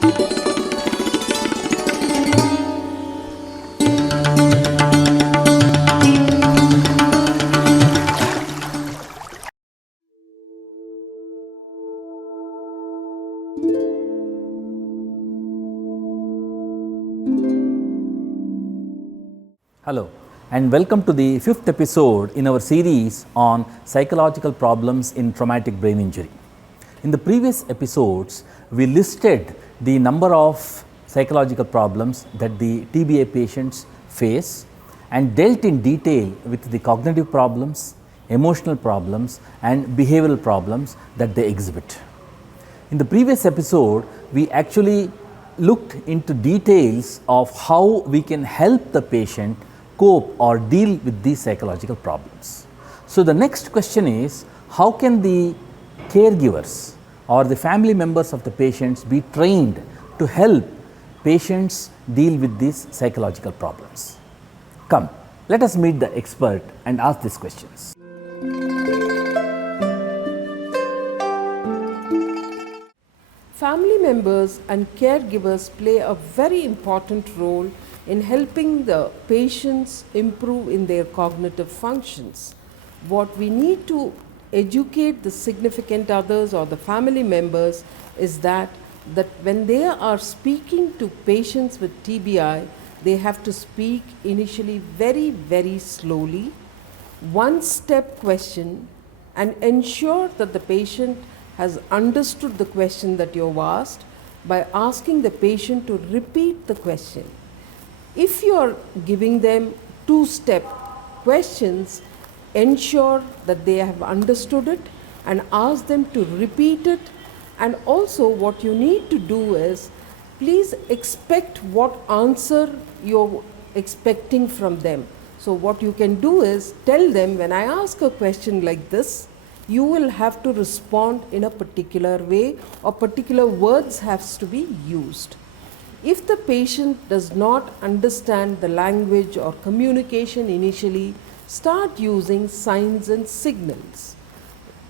Hello and welcome to the fifth episode in our series on psychological problems in traumatic brain injury. In the previous episodes, we listed the number of psychological problems that the TBI patients face and dealt in detail with the cognitive problems, emotional problems and behavioral problems that they exhibit. In the previous episode, we actually looked into details of how we can help the patient cope or deal with these psychological problems. So, the next question is, how can the caregivers or the family members of the patients be trained to help patients deal with these psychological problems? Come, let us meet the expert and ask these questions. Family members and caregivers play a very important role in helping the patients improve in their cognitive functions. What we need to educate the significant others or the family members is that when they are speaking to patients with TBI, they have to speak initially very slowly, one step question, and ensure that the patient has understood the question that you have asked by asking the patient to repeat the question. If you are giving them two-step questions, ensure that they have understood it and ask them to repeat it. And also what you need to do is, please expect what answer you're expecting from them. So what you can do is tell them, when I ask a question like this, you will have to respond in a particular way or particular words has to be used. If the patient does not understand the language or communication initially, start using signs and signals.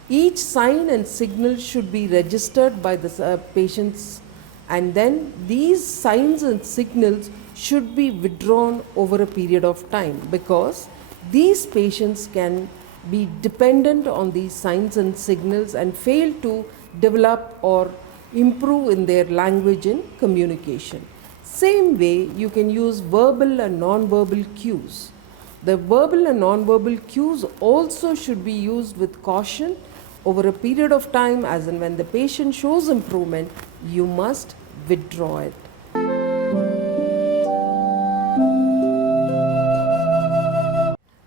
Each sign and signal should be registered by the patients, and then these signs and signals should be withdrawn over a period of time, because these patients can be dependent on these signs and signals and fail to develop or improve in their language and communication. Same way, you can use verbal and non-verbal cues. The verbal and non-verbal cues also should be used with caution over a period of time, as in when the patient shows improvement, you must withdraw it.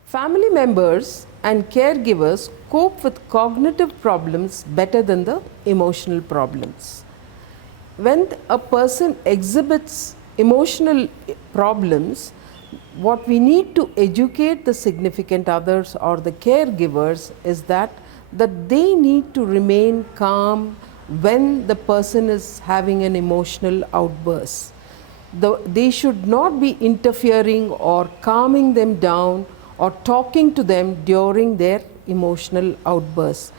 Family members and caregivers cope with cognitive problems better than the emotional problems. When a person exhibits emotional problems, what we need to educate the significant others or the caregivers is that they need to remain calm when the person is having an emotional outburst. They should not be interfering or calming them down or talking to them during their emotional outbursts.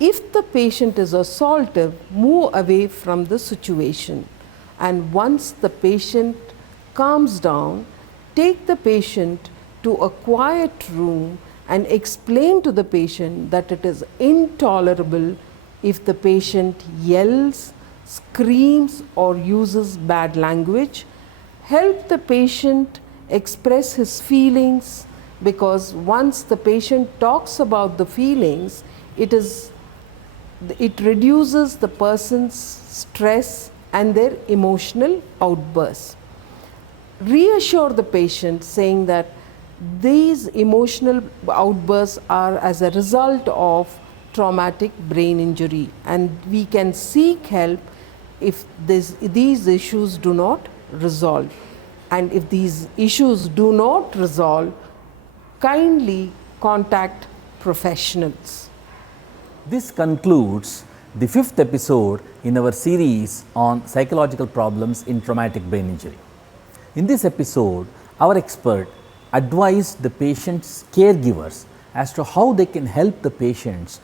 If the patient is assaultive, move away from the situation. And once the patient calms down, take the patient to a quiet room and explain to the patient that it is intolerable if the patient yells, screams, or uses bad language. Help the patient express his feelings, because once the patient talks about the feelings, it reduces the person's stress and their emotional outbursts. Reassure the patient, saying that these emotional outbursts are as a result of traumatic brain injury, and we can seek help if these issues do not resolve. And if these issues do not resolve, kindly contact professionals. This concludes the fifth episode in our series on psychological problems in traumatic brain injury. In this episode, our expert advised the patient's caregivers as to how they can help the patients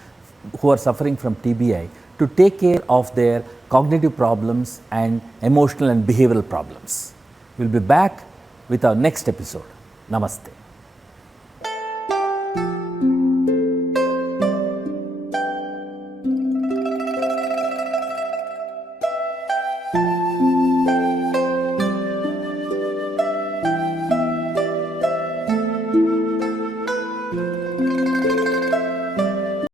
who are suffering from TBI to take care of their cognitive problems and emotional and behavioral problems. We will be back with our next episode. Namaste.